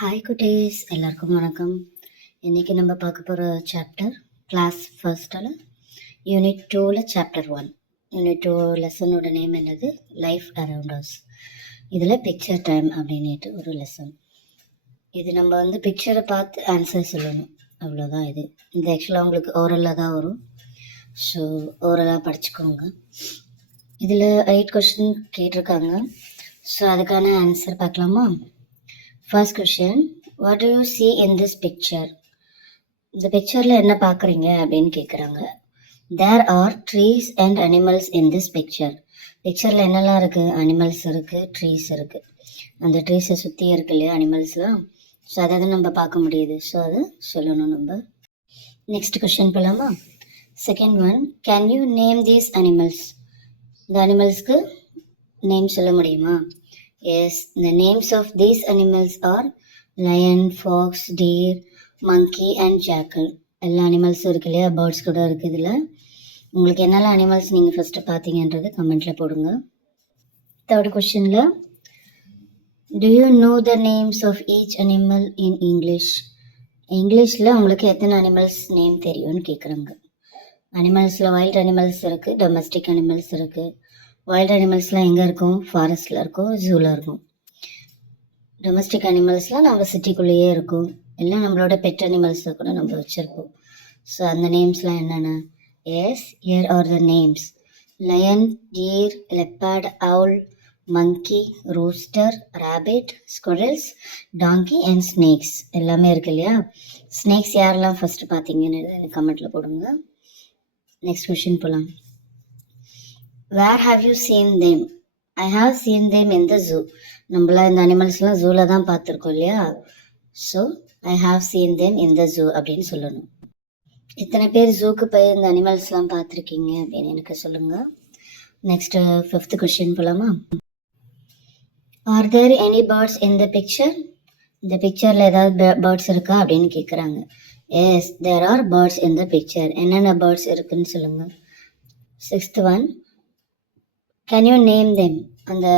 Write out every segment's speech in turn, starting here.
Hi குட்டீஸ், எல்லாருக்கும் வணக்கம். இன்றைக்கி நம்ம பார்க்க போகிற சாப்டர் கிளாஸ் ஃபர்ஸ்டில் யூனிட் 2ல் சாப்டர் 1. யூனிட் 2 லெசனோட நேம் என்னது? Life around us. இதில் பிக்சர் டைம் அப்படின்ட்டு ஒரு லெசன். இது நம்ம பிக்சரை பார்த்து ஆன்சர் சொல்லணும், அவ்வளோதான். இது ஆக்சுவலாக உங்களுக்கு ஓரலாக தான் வரும். ஸோ ஓரலாக படிச்சுக்கோங்க. இதில் 8 கொஸ்டின் கேட்டிருக்காங்க. ஸோ அதுக்கான ஆன்சர் பார்க்கலாமா? First question, what do you see in this picture? இந்த பிக்சரில் என்ன பார்க்குறீங்க அப்படின்னு கேட்குறாங்க. There are trees and animals in this picture. பிக்சரில் என்னெல்லாம் இருக்குது? அனிமல்ஸ் இருக்குது, ட்ரீஸ் இருக்குது. அந்த ட்ரீஸை சுற்றி இருக்கு இல்லையா அனிமல்ஸ்லாம். ஸோ அதை தான் நம்ம பார்க்க முடியுது. ஸோ அதை சொல்லணும் நம்ம. நெக்ஸ்ட் கொஸ்டின் போகலாமா? Second one, can you name these animals? இந்த அனிமல்ஸ்க்கு நேம் சொல்ல முடியுமா? Yes, the names of these animals are lion, fox, deer, monkey and jackal. எல்லா அனிமல்ஸும் இருக்கு இல்லையா, பேர்ட்ஸ் கூட இருக்குது. இதில் உங்களுக்கு என்னெல்லாம் அனிமல்ஸ் நீங்கள் ஃபஸ்ட்டு பார்த்தீங்கன்றது கமெண்ட்டில் போடுங்க. தேர்ட் கொஸ்டினில், do you know the names of each animal in English? இங்கிலீஷில் உங்களுக்கு எத்தனை அனிமல்ஸ் நேம் தெரியும்னு கேட்குறாங்க. அனிமல்ஸில் வைல்ட் அனிமல்ஸ் இருக்குது, டொமஸ்டிக் அனிமல்ஸ் இருக்குது. வைல்டு அனிமல்ஸ்லாம் எங்கே இருக்கும்? ஃபாரஸ்ட்டில் இருக்கும், ஜூவில் இருக்கும். டொமஸ்டிக் அனிமல்ஸ்லாம் நம்ம சிட்டிக்குள்ளேயே இருக்கும், இல்லை நம்மளோட பெட் அனிமல்ஸை கூட நம்ம வச்சுருப்போம். ஸோ அந்த நேம்ஸ்லாம் என்னென்ன? Yes, here are the names: lion, deer, leopard, owl, monkey, rooster, rabbit, squirrels, donkey and snakes எல்லாமே இருக்கு இல்லையா. ஸ்னேக்ஸ் யாரெல்லாம் ஃபஸ்ட்டு பார்த்தீங்கன்னு எனக்கு கமெண்ட்டில் போடுங்க. நெக்ஸ்ட் கொஷின் போகலாம். Where have you seen them? I have seen them in the zoo. நம்மளாம் இந்த அனிமல்ஸ்லாம் ஜூவில் தான் பார்த்துருக்கோம் இல்லையா. So I have seen them in the zoo அப்படின்னு சொல்லணும். இத்தனை பேர் ஜூக்கு போய் இந்த அனிமல்ஸ்லாம் பார்த்துருக்கீங்க அப்படின்னு எனக்கு சொல்லுங்கள். நெக்ஸ்ட்டு ஃபிஃப்த் கொஸ்டின் போகலாமா? Are there any birds in the picture? இந்த பிக்சரில் ஏதாவது பேர்ட்ஸ் இருக்கா அப்படின்னு கேட்குறாங்க. Yes, there are birds in the picture. என்னென்ன பேர்ட்ஸ் இருக்குன்னு சொல்லுங்கள். Sixth one, can you name them? அந்த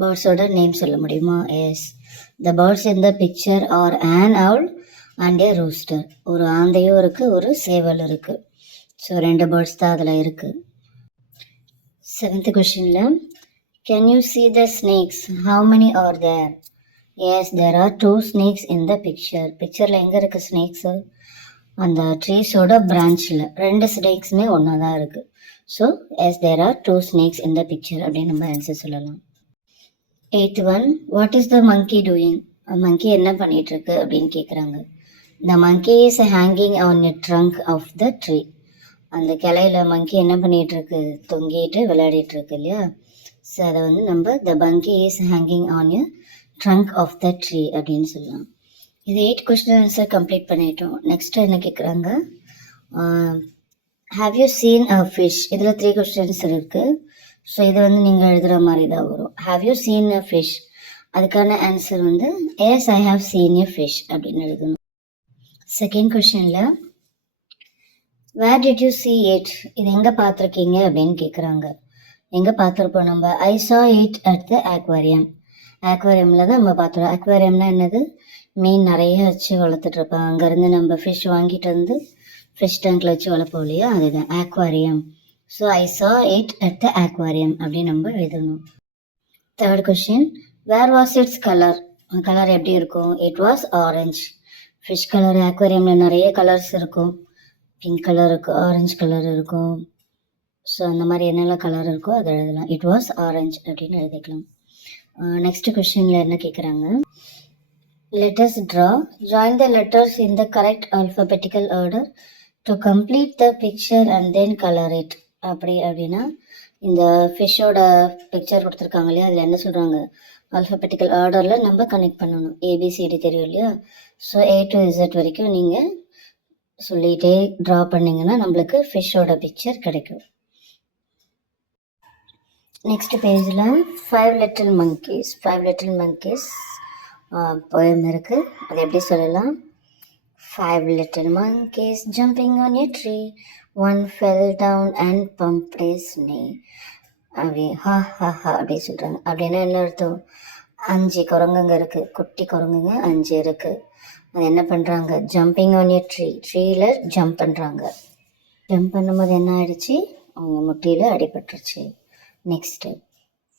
பேர்ட்ஸோட நேம் சொல்ல முடியுமா? Yes, the birds in the picture are an owl and a rooster. ஒரு ஆந்தையும் இருக்குது, ஒரு சேவல் இருக்குது. ஸோ 2 பேர்ட்ஸ் தான் அதில் இருக்குது. செவன்த் கொஷினில், can you see the snakes? How many are there? Yes, there are 2 snakes in the picture. பிக்சரில் எங்கே இருக்குது ஸ்னேக்ஸு? அந்த ட்ரீஸோட பிரான்ச்சில் 2 ஸ்னேக்ஸுமே ஒன்றா தான் இருக்குது. So yes, there are 2 snakes in the picture அப்படின்னு நம்ம ஆன்சர் சொல்லலாம். 8th one, what is the monkey doing? Monkey என்ன பண்ணிகிட்ருக்கு அப்படின்னு கேட்குறாங்க. The monkey is hanging on a trunk of the tree. அந்த கிளையில் மங்கி என்ன பண்ணிகிட்ருக்கு? தொங்கிட்டு விளையாடிட்டுருக்கு இல்லையா. ஸோ அதை நம்ம the monkey is hanging on a trunk of the tree அப்படின்னு சொல்லலாம். இது 8 கொஸ்டின் ஆன்சர் கம்ப்ளீட் பண்ணிட்டோம். நெக்ஸ்ட்டு என்ன கேட்குறாங்க? Have you seen a fish? இதில் 3 கொஸ்டின்ஸ் இருக்குது. ஸோ இது நீங்கள் எழுதுகிற மாதிரி தான் வரும். Have you seen a fish? அதுக்கான answer yes, I have seen a fish அப்படின்னு எழுதணும். செகண்ட் கொஸ்டினில், where did you see it? இது எங்கே பார்த்துருக்கீங்க அப்படின்னு கேட்குறாங்க. எங்கே பார்த்துருப்போம் நம்ம? ஐ saw it at the aquarium. ஆக்வேரியமில் தான் நம்ம பார்த்துருவோம். ஆக்வேரியம்னா என்னது? மீன் நிறைய வச்சு வளர்த்துட்ருப்போம். அங்கேருந்து நம்ம ஃபிஷ் வாங்கிட்டு வந்து ஃபிஷ் டேங்கில் வச்சு வளர்ப்போம் இல்லையா, அதுதான் aquarium. So I saw it at the aquarium அப்படின்னு நம்ம எழுதணும். Third question, where was its colour? Colour எப்படி இருக்கும்? It was orange. Fish colour ஆக்வேரியமில் நிறைய கலர்ஸ் இருக்கும். பிங்க் கலர் இருக்கும், ஆரஞ்சு கலர் இருக்கும். ஸோ அந்த மாதிரி என்னெல்லாம் கலர் இருக்கோ அதை எழுதலாம். இட் வாஸ் ஆரஞ்ச் அப்படின்னு எழுதிக்கலாம். நெக்ஸ்ட் கொஸ்டினில் என்ன கேட்குறாங்க? Let us draw. Join the letters in the correct alphabetical order to complete the picture and then color it. அப்படின்னா இந்த ஃபிஷ்ஷோட பிக்சர் கொடுத்துருக்காங்க இல்லையா, அதில் என்ன சொல்கிறாங்க? ஆல்ஃபபெட்டிக்கல் ஆர்டரில் நம்ம கனெக்ட் பண்ணணும். ஏபிசிடி தெரியும் இல்லையா. ஸோ A to Z வரைக்கும் நீங்கள் சொல்லிகிட்டே ட்ரா பண்ணிங்கன்னா நம்மளுக்கு ஃபிஷ்ஷோட பிக்சர் கிடைக்கும். நெக்ஸ்ட் பேஜில் 5 little monkeys. 5 little monkeys poem இருக்குது. அது எப்படி சொல்லலாம்? 5 little monkeys jumping on a tree. One fell down and pumped his knee. அப்படி ஹா ஹா ஹா அப்படி சொல்கிறாங்க. அப்படின்னா என்ன அர்த்தம்? 5 குரங்குங்க இருக்குது, குட்டி குரங்குங்க 5 இருக்குது. அது என்ன பண்ணுறாங்க, ஜம்பிங் ஆன் எ ட்ரீயில் ஜம்ப் பண்ணுறாங்க. ஜம்ப் பண்ணும்போது என்ன ஆயிடுச்சு, அவங்க முட்டியில் அடிபட்டுருச்சு. Next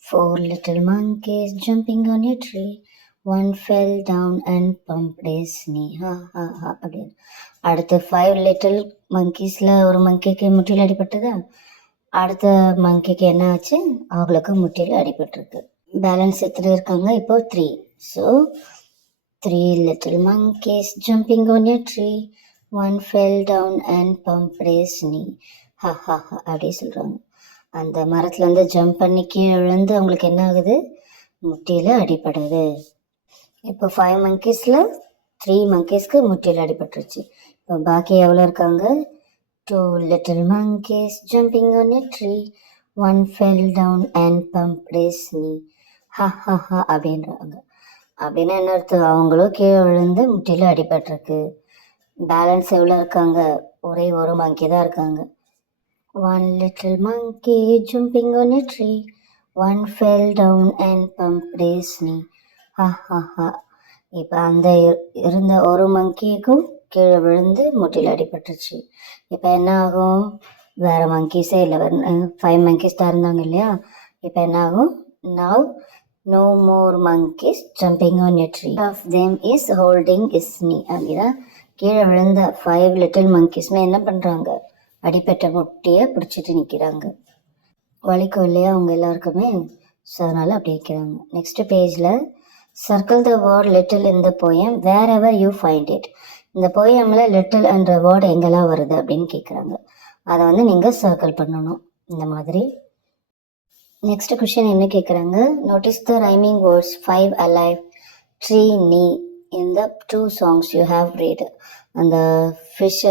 4 little monkeys jumping on a tree. One fell down and bumped his knee. Ha ha ha அப்படின்னு. அடுத்து 5 little monkeysல ஒரு மங்கிக்கு முட்டியில் அடிபட்டதா, அடுத்த மங்கிக்கு என்ன ஆச்சு, அவங்களுக்கு முட்டியில் அடிபட்டிருக்கு. பேலன்ஸ் எத்தனை இருக்காங்க இப்போ 3. So 3 little monkeys jumping on a tree. One fell down and bumped his knee. Ha ha ha அப்படி சொல்கிறாங்க. அந்த மரத்துலேருந்து ஜம்ப் பண்ணி கீழே விழுந்து அவங்களுக்கு என்ன ஆகுது, முட்டியில் அடிபடுது. இப்போ 5 monkeysல 3 monkeysக்கு முட்டியில் அடிபட்டுருச்சு. இப்போ பாக்கி எவ்வளோ இருக்காங்க, 2 little monkeys jumping on a tree. One fell down and bumped his knee. Ha ha ha அப்படின்றாங்க. அப்படின்னா என்ன அர்த்தம், அவங்களும் கீழே விழுந்து முட்டியில் அடிபட்டிருக்கு. பேலன்ஸ் எவ்வளோ இருக்காங்க, ஒரே ஒரு மங்கி தான் இருக்காங்க. 1 little monkey jumping on a tree. One fell down and bumped his knee. Ha ha ha. இப்போ அந்த இருந்த ஒரு மங்கிக்கும் கீழே விழுந்து முட்டியில் அடிபட்டுருச்சு. இப்போ என்ன ஆகும், வேறு மங்கீஸே இல்லை, 5 monkeys தான் இருந்தாங்க இல்லையா. இப்போ என்ன ஆகும், now no more monkeys jumping on a tree. Of them is holding his knee. அப்படின்னா கீழே விழுந்த 5 little monkeysமே என்ன பண்ணுறாங்க, அடிப்பட்ட முட்டியை பிடிச்சிட்டு நிற்கிறாங்க. வலிக்கும் இல்லையா அவங்க எல்லாருக்குமே, ஸோ அதனால் அப்படி வைக்கிறாங்க. நெக்ஸ்ட் பேஜில் circle the word little in the poem wherever you find it. இந்த போயமில் லிட்டில் என்ற வேர்டு எங்கெல்லாம் வருது அப்படின்னு கேட்குறாங்க. அதை வந்து நீங்கள் சர்க்கிள் பண்ணணும் இந்த மாதிரி. நெக்ஸ்ட் கொஷின் என்ன கேட்குறாங்க, notice the rhyming words 5 alive, tree, knee in the 2 songs you have read. அந்த ஃபிஷ்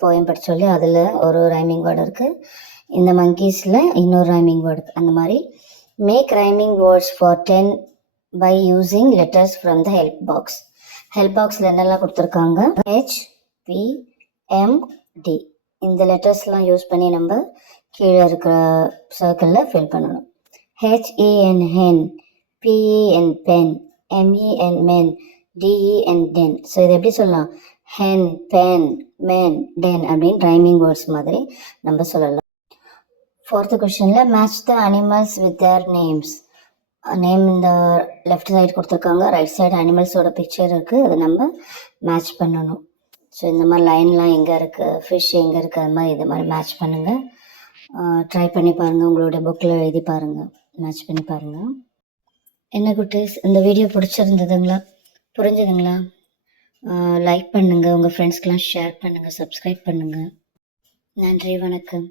போயம் படிச்சு சொல்லி அதில் ஒரு ரைமிங் வேர்டு இருக்குது, இந்த மங்கீஸில் இன்னொரு ரைமிங் வேர்டு இருக்குது. அந்த மாதிரி make rhyming words for 10 by using letters from the help box. Help பாக்ஸில் என்னெல்லாம் கொடுத்துருக்காங்க, HPMD இந்த லெட்டர்ஸ்லாம் யூஸ் பண்ணி நம்ம கீழே இருக்கிற சர்க்கிளில் ஃபில் பண்ணணும். HEN hen, PEN pen, MEN men, DEN den. So இது எப்படி சொல்லலாம், hen, pen, men, den அப்படின்னு ரைமிங் வேர்ட்ஸ் மாதிரி நம்ம சொல்லலாம். 4th கொஷனில் match the animals with their names. Name இந்த லெஃப்ட் சைடு கொடுத்துருக்காங்க, ரைட் சைடு அனிமல்ஸோட பிக்சர் இருக்குது, அதை நம்ம மேட்ச் பண்ணணும். ஸோ இந்த மாதிரி லைன்லாம் எங்கே இருக்குது, ஃபிஷ் எங்கே இருக்குது, அது மாதிரி இது மாதிரி மேட்ச் பண்ணுங்கள். ட்ரை பண்ணி பாருங்கள், உங்களோட புக்கில் எழுதி பாருங்கள், மேட்ச் பண்ணி பாருங்கள். என்ன குட்டீஸ், இந்த வீடியோ பிடிச்சிருந்ததுங்களா, புரிஞ்சுதுங்களா? லைக் பண்ணுங்கள், உங்கள் ஃப்ரெண்ட்ஸ்க்கெலாம் ஷேர் பண்ணுங்கள், சப்ஸ்கிரைப் பண்ணுங்கள். நன்றி, வணக்கம்.